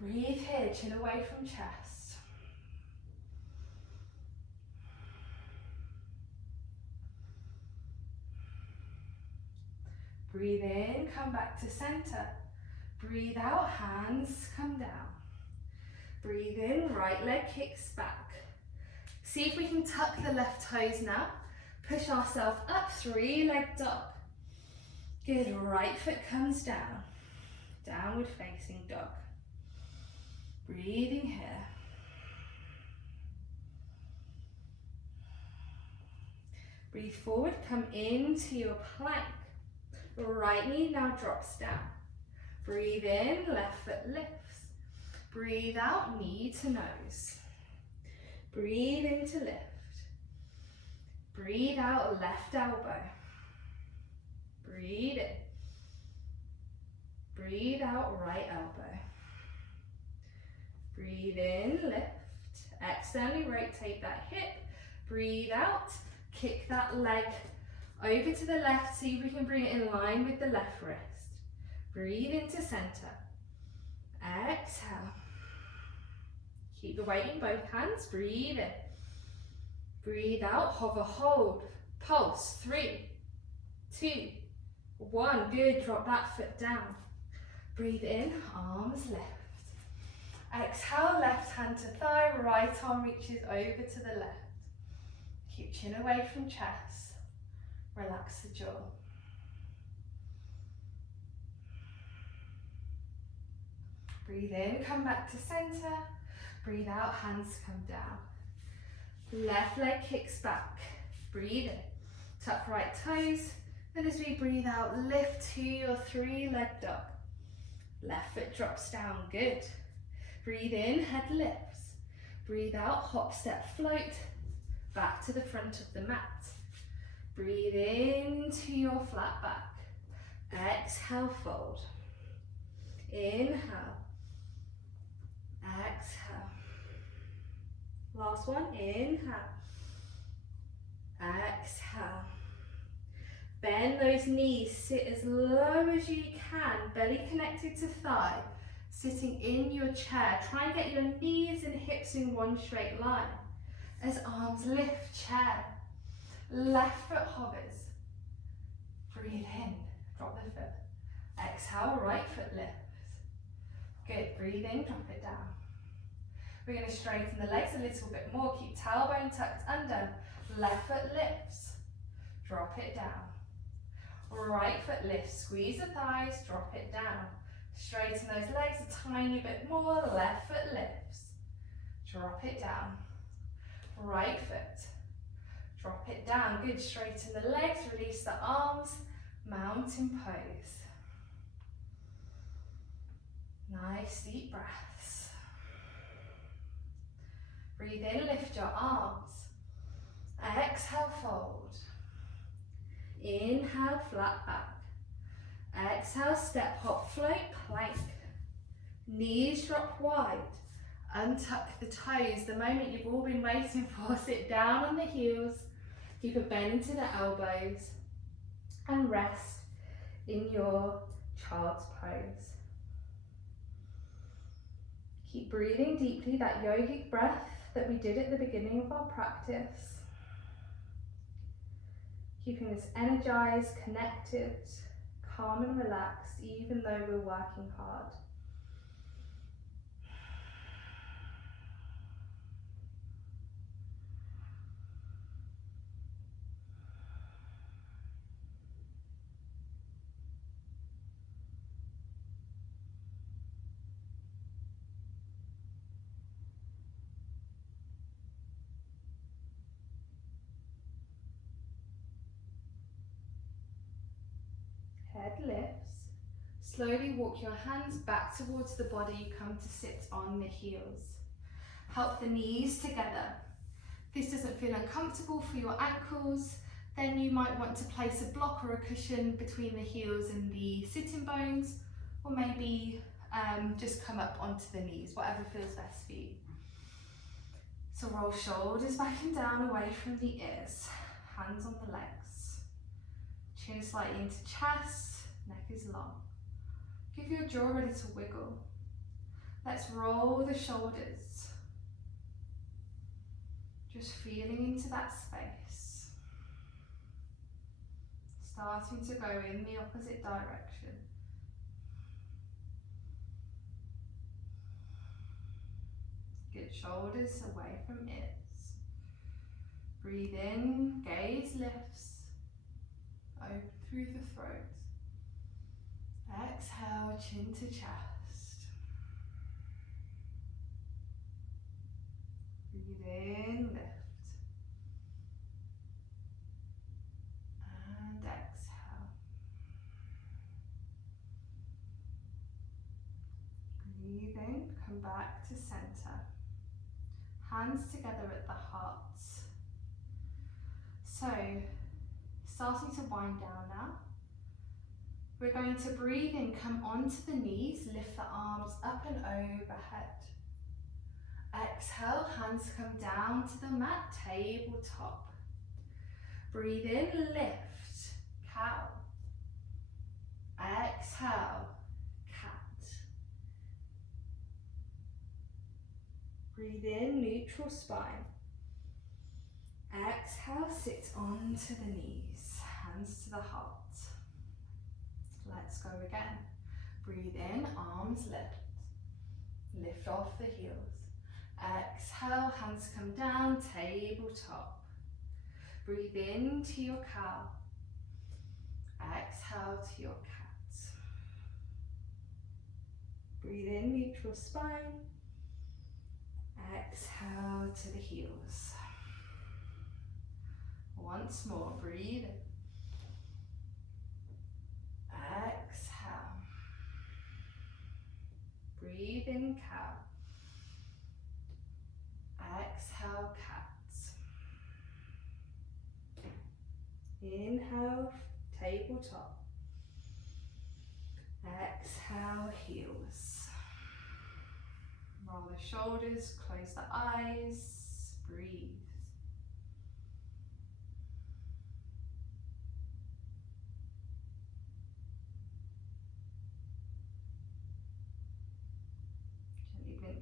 Breathe here, chin away from chest. Breathe in, come back to center. Breathe out, hands come down. Breathe in, right leg kicks back. See if we can tuck the left toes now. Push ourselves up, 3-leg dog. Good, right foot comes down. Downward facing dog. Breathing here. Breathe forward, come into your plank. Right knee now drops down. Breathe in, left foot lifts. Breathe out, knee to nose. Breathe in to lift. Breathe out, left elbow. Breathe in. Breathe out, right elbow. Breathe in, lift. Externally rotate that hip. Breathe out, kick that leg over to the left. See if we can bring it in line with the left wrist. Breathe into center. Exhale. Keep the weight in both hands. Breathe in. Breathe out, hover, hold. Pulse, 3, 2, 1. Good, drop that foot down. Breathe in, arms lift. Exhale, left hand to thigh, right arm reaches over to the left. Keep chin away from chest. Relax the jaw. Breathe in, come back to center. Breathe out, hands come down. Left leg kicks back. Breathe in. Tuck right toes. And as we breathe out, lift to your 3-leg dog. Left foot drops down, good. Breathe in, head lifts. Breathe out, hop, step, float. Back to the front of the mat. Breathe into your flat back. Exhale, fold. Inhale. Exhale. Last one, inhale. exhale. Bend those knees, sit as low as you can, belly connected to thigh. Sitting in your chair, try and get your knees and hips in one straight line. As arms lift, chair. Left foot hovers. Breathe in, drop the foot. Exhale, right foot lifts. Good, breathe in, drop it down. We're going to straighten the legs a little bit more. Keep tailbone tucked under. Left foot lifts. Drop it down. Right foot lifts. Squeeze the thighs. Drop it down. Straighten those legs a tiny bit more. Left foot lifts. Drop it down. Right foot. Drop it down. Good. Straighten the legs. Release the arms. Mountain pose. Nice deep breaths. Breathe in, lift your arms. Exhale, fold. Inhale, flat back. Exhale, step, hop, float, plank. Knees drop wide. Untuck the toes. The moment you've all been waiting for. Sit down on the heels. Keep a bend to the elbows. And rest in your child's pose. Keep breathing deeply, that yogic breath that we did at the beginning of our practice. Keeping us energized, connected, calm and relaxed, even though we're working hard. Head lifts. Slowly walk your hands back towards the body. You come to sit on the heels. Help the knees together. If this doesn't feel uncomfortable for your ankles, then you might want to place a block or a cushion between the heels and the sitting bones, or maybe just come up onto the knees, whatever feels best for you. So roll shoulders back and down away from the ears. Hands on the legs. Chin slightly into chest, neck is long. Give your jaw a little wiggle. Let's roll the shoulders. Just feeling into that space. Starting to go in the opposite direction. Good, shoulders away from ears. Breathe in, gaze lifts. Open through the throat. Exhale, chin to chest. Breathe in, lift. And exhale. Breathing, come back to center. Hands together at the heart. So, starting to wind down now. We're going to breathe in, come onto the knees, lift the arms up and overhead. Exhale, hands come down to the mat, tabletop. Breathe in, lift, cow. Exhale, cat. Breathe in, neutral spine. Exhale, sit onto the knees, hands to the heart. Let's go again. Breathe in, arms lift. Lift off the heels. Exhale, hands come down, tabletop. Breathe into your cow. Exhale to your cat. Breathe in, neutral spine. Exhale to the heels. Once more, breathe in. Exhale. Breathe in, cow. Exhale, cat. Inhale, tabletop. Exhale, heels. Roll the shoulders, close the eyes, breathe.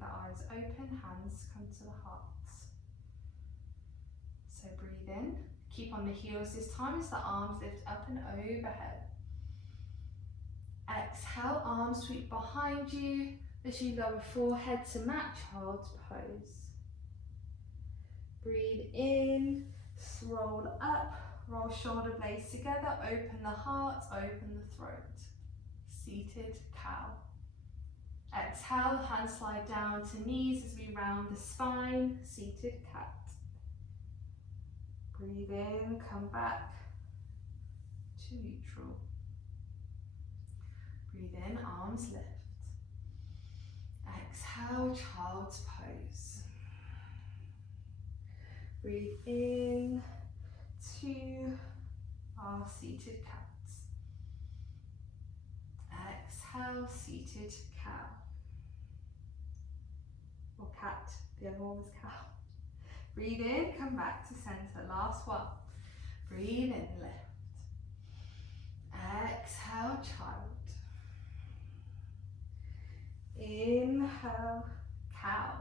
the eyes open, hands come to the hearts. So breathe in, keep on the heels this time as the arms lift up and overhead. Exhale, arms sweep behind you as you lower forehead to mat child's pose. Breathe in, roll up, roll shoulder blades together, open the heart, open the throat. Seated cow. Exhale, hands slide down to knees as we round the spine, seated cat. Breathe in, come back to neutral. Breathe in, arms lift. Exhale, child's pose. Breathe in to our seated cats. Exhale, seated cow. Or cat, the other one was cow. Breathe in, come back to center, last one. Breathe in, lift. Exhale, child. Inhale, cow.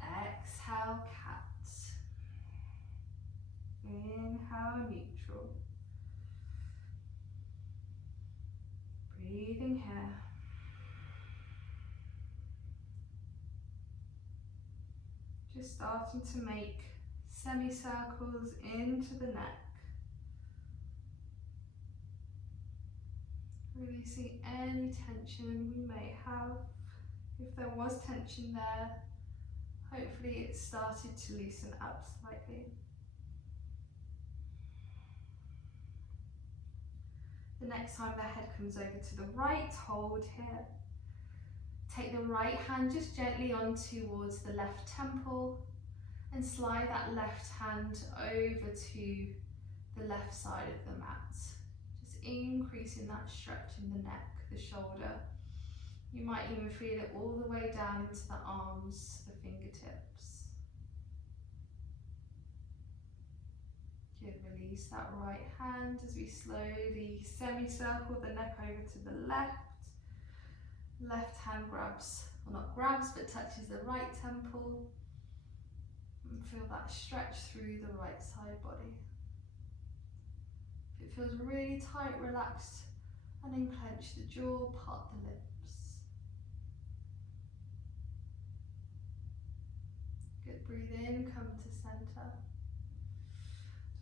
Exhale, cat. Inhale, neutral. Breathing here. Just starting to make semicircles into the neck. Releasing any tension we may have. If there was tension there, hopefully it started to loosen up slightly. The next time the head comes over to the right, hold here. Take the right hand just gently on towards the left temple and slide that left hand over to the left side of the mat. Just increasing that stretch in the neck, the shoulder. You might even feel it all the way down into the arms, the fingertips. Good, release that right hand as we slowly semicircle the neck over to the left. Left hand grabs, well not grabs, but touches the right temple. And feel that stretch through the right side body. If it feels really tight, relax and then clench the jaw, part the lips. Good, breathe in, come to center.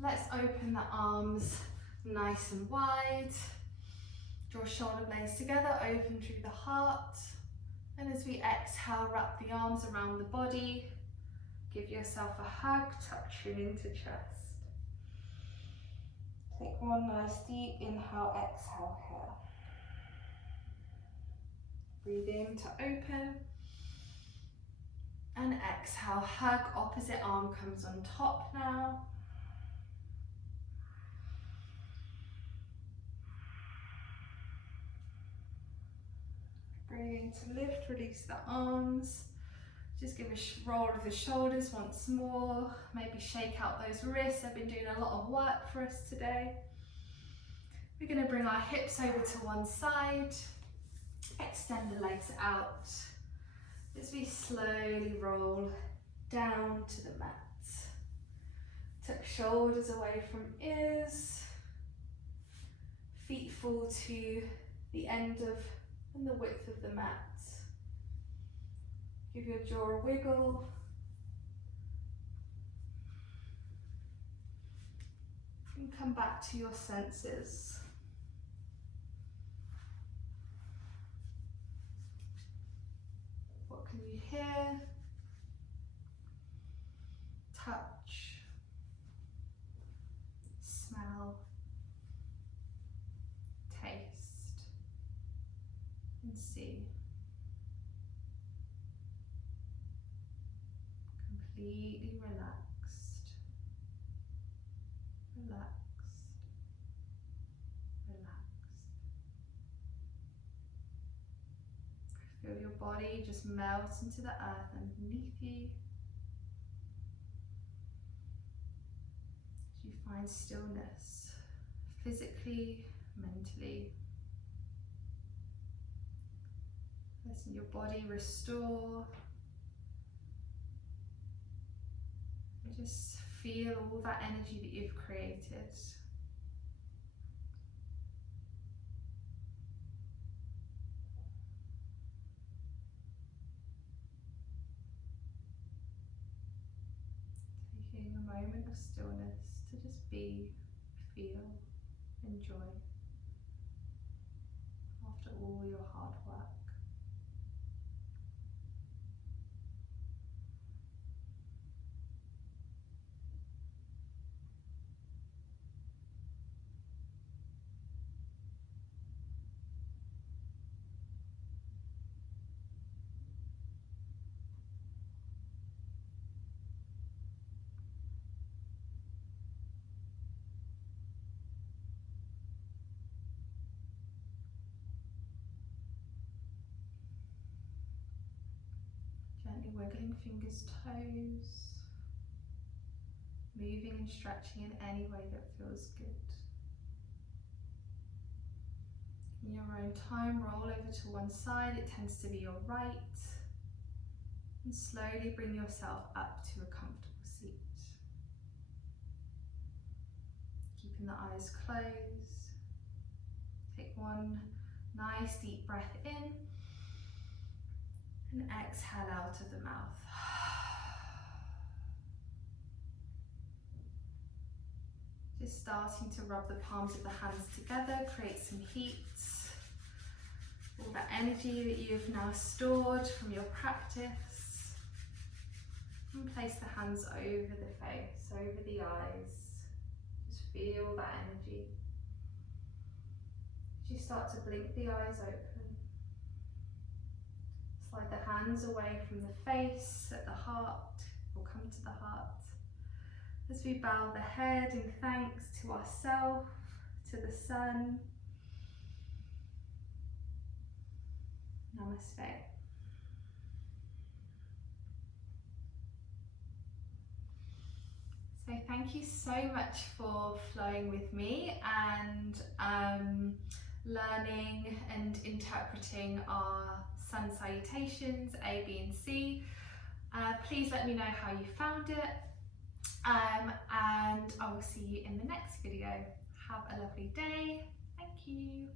Let's open the arms nice and wide. Draw shoulder blades together, open through the heart. And as we exhale, wrap the arms around the body. Give yourself a hug, touching into chest. Take one nice deep inhale, exhale here. Breathe in to open. And exhale, hug, opposite arm comes on top now. Breathe in to lift, release the arms. Just give a roll of the shoulders once more. Maybe shake out those wrists. They've been doing a lot of work for us today. We're going to bring our hips over to one side. Extend the legs out as we slowly roll down to the mat. Tuck shoulders away from ears. Feet fall to the end of and the width of the mat. Give your jaw a wiggle. And come back to your senses. What can you hear? Touch. Smell. Taste. And see. Completely relaxed, relaxed, relaxed. Feel your body just melt into the earth underneath you. As you find stillness, physically, mentally. Letting your body restore. And just feel all that energy that you've created. Taking a moment of stillness to just be, feel, enjoy after all your hard work. Gently wiggling fingers, toes, moving and stretching in any way that feels good. In your own time, roll over to one side, it tends to be your right, and slowly bring yourself up to a comfortable seat. Keeping the eyes closed, take one nice deep breath in, and exhale out of the mouth. Just starting to rub the palms of the hands together, create some heat. All that energy that you've now stored from your practice. And place the hands over the face, over the eyes. Just feel that energy. As you start to blink the eyes open, slide the hands away from the face at the heart, or come to the heart. As we bow the head in thanks to ourselves, to the sun. Namaste. So thank you so much for flowing with me and learning and interpreting our sun salutations, A, B and C. Please let me know how you found it. And I will see you in the next video. Have a lovely day. Thank you.